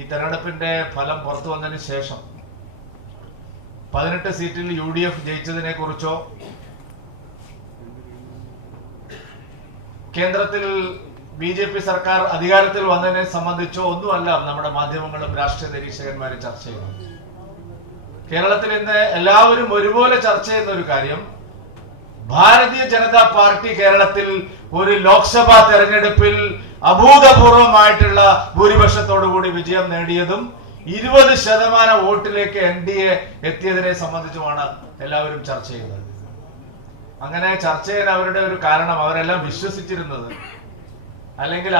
ഈ തെരഞ്ഞെടുപ്പിന്റെ ഫലം പുറത്തു വന്നതിന് ശേഷം 18 സീറ്റിൽ UDF ജയിച്ചതിനെ കുറിച്ചോ കേന്ദ്രത്തിൽ BJP സർക്കാർ അധികാരത്തിൽ വന്നതിനെ സംബന്ധിച്ചോ ഒന്നുമല്ല നമ്മുടെ മാധ്യമങ്ങളും രാഷ്ട്രീയ നിരീക്ഷകന്മാരും ചർച്ച ചെയ്യുന്നത്. കേരളത്തിൽ ഇന്ന് എല്ലാവരും ഒരുപോലെ ചർച്ച ചെയ്യുന്ന ഒരു കാര്യം, ഭാരതീയ ജനതാ പാർട്ടി കേരളത്തിൽ ഒരു ലോക്സഭാ തെരഞ്ഞെടുപ്പിൽ അഭൂതപൂർവമായിട്ടുള്ള ഭൂരിപക്ഷത്തോടുകൂടി വിജയം നേടിയതും 20% വോട്ടിലേക്ക് NDA എത്തിയതിനെ സംബന്ധിച്ചുമാണ് എല്ലാവരും ചർച്ച ചെയ്യുന്നത്. അങ്ങനെ ചർച്ച ചെയ്യാൻ അവരുടെ ഒരു കാരണം, അവരെല്ലാം വിശ്വസിച്ചിരുന്നത്, അല്ലെങ്കിൽ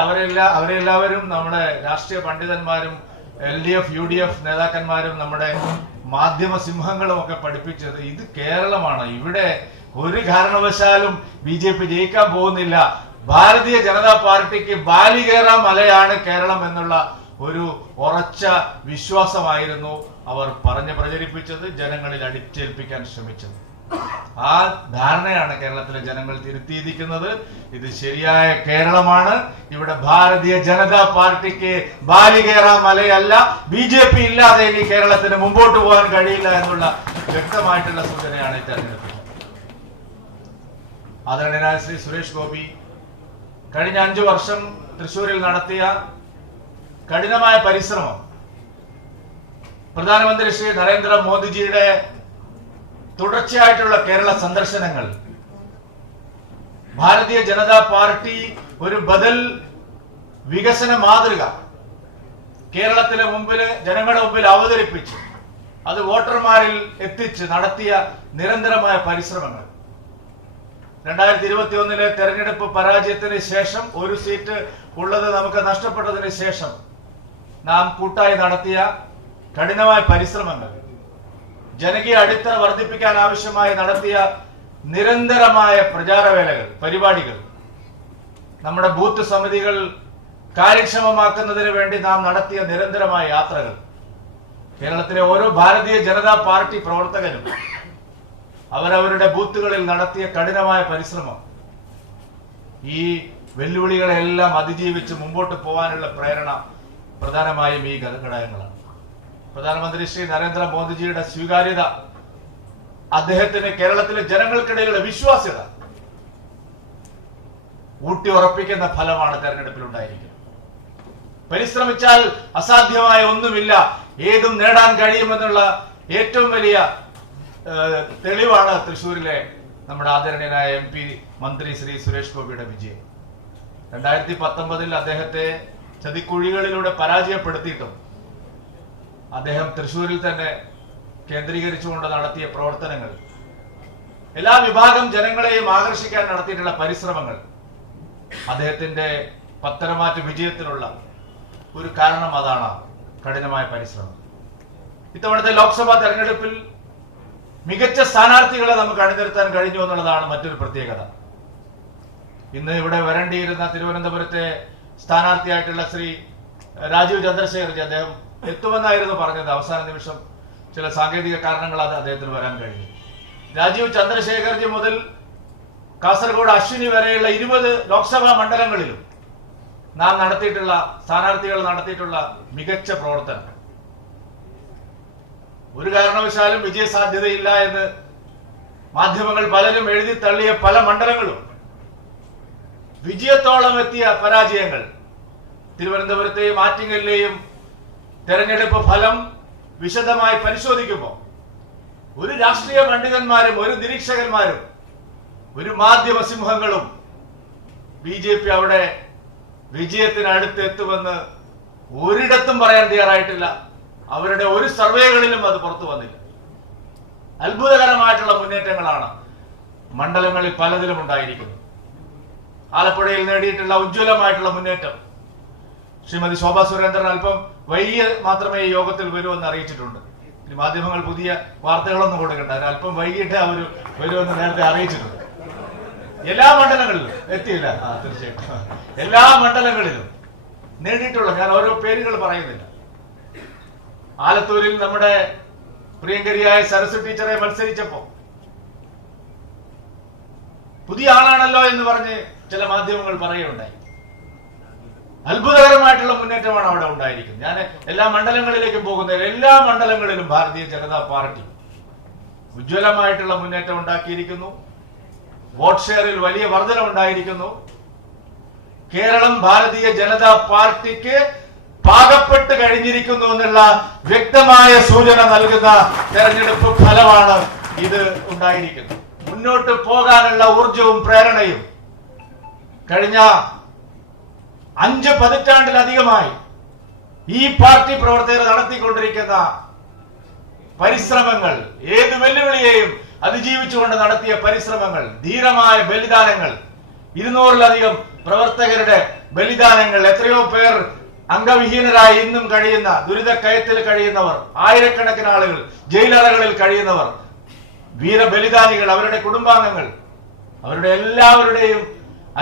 അവരെല്ലാവരും നമ്മുടെ രാഷ്ട്രീയ പണ്ഡിതന്മാരും LDF UDF നേതാക്കന്മാരും നമ്മുടെ മാധ്യമ സിംഹങ്ങളും ഒക്കെ പഠിപ്പിച്ചത്, ഇത് കേരളമാണ്, ഇവിടെ ഒരു കാരണവശാലും BJP ജയിക്കാൻ പോകുന്നില്ല, ഭാരതീയ ജനതാ പാർട്ടിക്ക് ബാലികേറ മലയാണ് കേരളം എന്നുള്ള ഒരു ഉറച്ച വിശ്വാസമായിരുന്നു അവർ പ്രചരിപ്പിച്ചത്, ജനങ്ങളിൽ അടിച്ചേൽപ്പിക്കാൻ ശ്രമിച്ചത്. ആ ധാരണയാണ് കേരളത്തിലെ ജനങ്ങൾ തിരുത്തിയിരിക്കുന്നത്. ഇത് ശരിയായ കേരളമാണ്. ഇവിടെ ഭാരതീയ ജനതാ പാർട്ടിക്ക് ബാലികേറ മലയല്ല, BJP ഇല്ലാതെ ഇനി കേരളത്തിന് മുമ്പോട്ട് പോകാൻ കഴിയില്ല എന്നുള്ള വ്യക്തമായിട്ടുള്ള സൂചനയാണ് ഈ തെരഞ്ഞെടുപ്പ്. ആദരണീയനായ ശ്രീ സുരേഷ് ഗോപി കഴിഞ്ഞ 5 വർഷം തൃശ്ശൂരിൽ നടത്തിയ കഠിനമായ പരിശ്രമം, പ്രധാനമന്ത്രി ശ്രീ നരേന്ദ്രമോദിജിയുടെ തുടർച്ചയായിട്ടുള്ള കേരള സന്ദർശനങ്ങൾ, ഭാരതീയ ജനതാ പാർട്ടി ഒരു ബദൽ വികസന മാതൃക കേരളത്തിലെ ജനങ്ങളുടെ മുമ്പിൽ അവതരിപ്പിച്ച് അത് വോട്ടർമാരിൽ എത്തിച്ച് നടത്തിയ നിരന്തരമായ പരിശ്രമങ്ങൾ, 2021 തെരഞ്ഞെടുപ്പ് പരാജയത്തിന് ശേഷം 1 സീറ്റ് ഉള്ളത് നമുക്ക് നഷ്ടപ്പെട്ടതിന് ശേഷം നാം കൂട്ടായി നടത്തിയ കഠിനമായ പരിശ്രമങ്ങൾ, ജനകീയ അടിത്തറ വർദ്ധിപ്പിക്കാൻ ആവശ്യമായി നടത്തിയ നിരന്തരമായ പ്രചാരവേലകൾ, പരിപാടികൾ, നമ്മുടെ ബൂത്ത് സമിതികൾ കാര്യക്ഷമമാക്കുന്നതിന് വേണ്ടി നാം നടത്തിയ നിരന്തരമായ യാത്രകൾ, കേരളത്തിലെ ഓരോ ഭാരതീയ ജനതാ പാർട്ടി പ്രവർത്തകരും അവരവരുടെ ബൂത്തുകളിൽ നടത്തിയ കഠിനമായ പരിശ്രമം, ഈ വെല്ലുവിളികളെല്ലാം അതിജീവിച്ച് മുമ്പോട്ട് പോകാനുള്ള പ്രേരണ പ്രധാനമായും ഈ ഘടകങ്ങളാണ്. പ്രധാനമന്ത്രി ശ്രീ നരേന്ദ്രമോദിജിയുടെ സ്വീകാര്യത, അദ്ദേഹത്തിന് കേരളത്തിലെ ജനങ്ങൾക്കിടയിലുള്ള വിശ്വാസ്യത ഊട്ടി ഉറപ്പിക്കുന്ന ഫലമാണ് തെരഞ്ഞെടുപ്പിൽ ഉണ്ടായിരിക്കുന്നത്. പരിശ്രമിച്ചാൽ അസാധ്യമായ ഒന്നുമില്ല, ഏതും നേടാൻ കഴിയുമെന്നുള്ള ഏറ്റവും വലിയ തെളിവാണ് തൃശ്ശൂരിലെ നമ്മുടെ ആദരണീയനായ MP മന്ത്രി ശ്രീ സുരേഷ് ഗോപിയുടെ വിജയം. 2019 അദ്ദേഹത്തെ ചതിക്കുഴികളിലൂടെ പരാജയപ്പെടുത്തിയിട്ടും അദ്ദേഹം തൃശ്ശൂരിൽ തന്നെ കേന്ദ്രീകരിച്ചുകൊണ്ട് നടത്തിയ പ്രവർത്തനങ്ങൾ, എല്ലാ വിഭാഗം ജനങ്ങളെയും ആകർഷിക്കാൻ നടത്തിയിട്ടുള്ള പരിശ്രമങ്ങൾ അദ്ദേഹത്തിന്റെ പത്തനംമാറ്റ വിജയത്തിനുള്ള ഒരു കാരണം അതാണ്, കഠിനമായ പരിശ്രമം. ഇത്തവണത്തെ ലോക്സഭാ തെരഞ്ഞെടുപ്പിൽ മികച്ച സ്ഥാനാർത്ഥികളെ നമുക്ക് അണിനിരത്താൻ കഴിഞ്ഞു എന്നുള്ളതാണ് മറ്റൊരു പ്രത്യേകത. ഇന്ന് ഇവിടെ വരേണ്ടിയിരുന്ന തിരുവനന്തപുരത്തെ സ്ഥാനാർത്ഥിയായിട്ടുള്ള ശ്രീ രാജീവ് ചന്ദ്രശേഖർജി, അദ്ദേഹം എത്തുമെന്നായിരുന്നു പറഞ്ഞത്. അവസാന നിമിഷം ചില സാങ്കേതിക കാരണങ്ങളാൽ അദ്ദേഹത്തിന് വരാൻ കഴിഞ്ഞു. രാജീവ് ചന്ദ്രശേഖർജി മുതൽ കാസർഗോഡ് അശ്വിനി വരെയുള്ള 20 ലോക്സഭാ മണ്ഡലങ്ങളിലും നാം സ്ഥാനാർത്ഥികൾ നടത്തിയിട്ടുള്ള മികച്ച പ്രവർത്തനം, ഒരു കാരണവശാലും വിജയ സാധ്യതയില്ല എന്ന് മാധ്യമങ്ങൾ പലരും എഴുതി തള്ളിയ പല മണ്ഡലങ്ങളും വിജയത്തോളം എത്തിയ പരാജയങ്ങൾ, തിരുവനന്തപുരത്തെയും ആറ്റിങ്ങലിലെയും തെരഞ്ഞെടുപ്പ് ഫലം വിശദമായി പരിശോധിക്കുമ്പോൾ ഒരു രാഷ്ട്രീയ പണ്ഡിതന്മാരും ഒരു നിരീക്ഷകന്മാരും ഒരു മാധ്യമ സിംഹങ്ങളും BJP അവിടെ വിജയത്തിനടുത്ത് എത്തുമെന്ന് ഒരിടത്തും പറയാൻ തയ്യാറായിട്ടില്ല. അവരുടെ ഒരു സർവേകളിലും അത് പുറത്തു വന്നില്ല. അത്ഭുതകരമായിട്ടുള്ള മുന്നേറ്റങ്ങളാണ് മണ്ഡലങ്ങളിൽ പലതിലും ഉണ്ടായിരിക്കുന്നത്. ആലപ്പുഴയിൽ നേടിയിട്ടുള്ള ഉജ്ജ്വലമായിട്ടുള്ള മുന്നേറ്റം, ശ്രീമതി ശോഭാ സുരേന്ദ്രൻ അല്പം വൈകിയ മാത്രമേ ഈ യോഗത്തിൽ വരുമെന്ന് അറിയിച്ചിട്ടുണ്ട്. ഇനി മാധ്യമങ്ങൾ പുതിയ വാർത്തകളൊന്നും കൊടുക്കണ്ട, അല്പം വൈകിട്ട് അവർ വരുമെന്ന് നേരത്തെ അറിയിച്ചിട്ടുണ്ട്. എല്ലാ മണ്ഡലങ്ങളിലും എത്തിയില്ല, തീർച്ചയായിട്ടും എല്ലാ മണ്ഡലങ്ങളിലും നേടിയിട്ടുള്ള, ഞാൻ ഓരോ പേരുകൾ പറയുന്നില്ല. ആലത്തൂരിൽ നമ്മുടെ പ്രിയങ്കരിയായ സരസ്വതി ടീച്ചറെ മത്സരിച്ചപ്പോ പുതിയ ആളാണല്ലോ എന്ന് പറഞ്ഞ് ചില മാധ്യമങ്ങൾ പറയുകയുണ്ടായി. അത്ഭുതകരമായിട്ടുള്ള മുന്നേറ്റമാണ് അവിടെ ഉണ്ടായിരിക്കുന്നത്. ഞാൻ എല്ലാ മണ്ഡലങ്ങളിലേക്കും പോകുന്ന എല്ലാ മണ്ഡലങ്ങളിലും ഭാരതീയ ജനതാ പാർട്ടി ഉജ്ജ്വലമായിട്ടുള്ള മുന്നേറ്റം ഉണ്ടാക്കിയിരിക്കുന്നു. വോട്ട് ഷെയറിൽ വലിയ വർധന ഉണ്ടായിരിക്കുന്നു. കേരളം ഭാരതീയ ജനതാ പാർട്ടിക്ക് പാകപ്പെട്ട് കഴിഞ്ഞിരിക്കുന്നു എന്നുള്ള വ്യക്തമായ സൂചന നൽകുന്ന തെരഞ്ഞെടുപ്പ് ഫലമാണ് ഇത് ഉണ്ടായിരിക്കുന്നത്. മുന്നോട്ട് പോകാനുള്ള ഊർജവും പ്രേരണയും കഴിഞ്ഞ 5 പതിറ്റാണ്ടിലധികമായി ഈ പാർട്ടി പ്രവർത്തകർ നടത്തിക്കൊണ്ടിരിക്കുന്ന പരിശ്രമങ്ങൾ, ഏത് വെല്ലുവിളിയെയും അതിജീവിച്ചുകൊണ്ട് നടത്തിയ പരിശ്രമങ്ങൾ, ധീരമായ ബലിദാനങ്ങൾ, 200-ലധികം പ്രവർത്തകരുടെ ബലിദാനങ്ങൾ, എത്രയോ പേർ അംഗവിഹീനരായി ഇന്നും കഴിയുന്ന, ദുരിതക്കയത്തിൽ കഴിയുന്നവർ, ആയിരക്കണക്കിന് ആളുകൾ ജയിലറകളിൽ കഴിയുന്നവർ, വീരബലിദാനികൾ, അവരുടെ കുടുംബാംഗങ്ങൾ, അവരുടെ എല്ലാവരുടെയും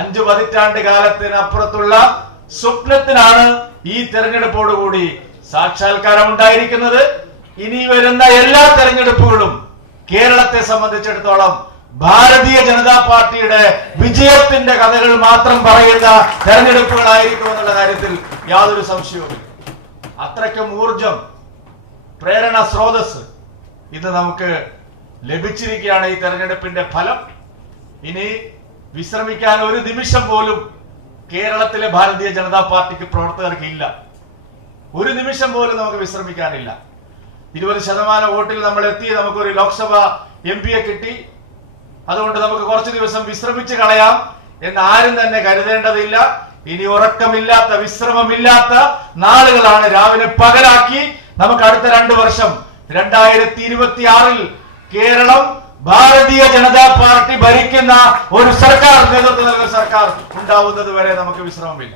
5 പതിറ്റാണ്ട് കാലത്തിനപ്പുറത്തുള്ള സ്വപ്നത്തിനാണ് ഈ തെരഞ്ഞെടുപ്പോടുകൂടി സാക്ഷാത്കാരം ഉണ്ടായിരിക്കുന്നത്. ഇനി വരുന്ന എല്ലാ തെരഞ്ഞെടുപ്പുകളും കേരളത്തെ സംബന്ധിച്ചിടത്തോളം ഭാരതീയ ജനതാ പാർട്ടിയുടെ വിജയത്തിന്റെ കഥകൾ മാത്രം പറയുന്ന തെരഞ്ഞെടുപ്പുകളായിരിക്കും എന്നുള്ള കാര്യത്തിൽ യാതൊരു സംശയവുമില്ല. അത്രയ്ക്കും ഊർജം, പ്രേരണ സ്രോതസ് ഇന്ന് നമുക്ക് ലഭിച്ചിരിക്കുകയാണ് ഈ തെരഞ്ഞെടുപ്പിന്റെ ഫലം. ഇനി വിശ്രമിക്കാൻ ഒരു നിമിഷം പോലും കേരളത്തിലെ ഭാരതീയ ജനതാ പാർട്ടിക്ക് പ്രവർത്തകർക്ക് ഇല്ല. ഒരു നിമിഷം പോലും നമുക്ക് വിശ്രമിക്കാനില്ല. 20% വോട്ടിൽ നമ്മൾ എത്തി, നമുക്കൊരു ലോക്സഭ MP-യെ കിട്ടി. അതുകൊണ്ട് നമുക്ക് കുറച്ചു ദിവസം വിശ്രമിച്ച് കളയാം എന്ന് ആരും തന്നെ കരുതേണ്ടതില്ല. ഇനി ഉറക്കമില്ലാത്ത, വിശ്രമമില്ലാത്ത നാളുകളാണ്. രാവിലെ പകലാക്കി നമുക്ക് അടുത്ത 2 വർഷം 2026-ൽ കേരളം ഭാരതീയ ജനതാ പാർട്ടി ഭരിക്കുന്ന ഒരു സർക്കാർ, നേതൃത്വം നൽകുന്ന സർക്കാർ ഉണ്ടാവുന്നത് വരെ നമുക്ക് വിശ്രമമില്ല.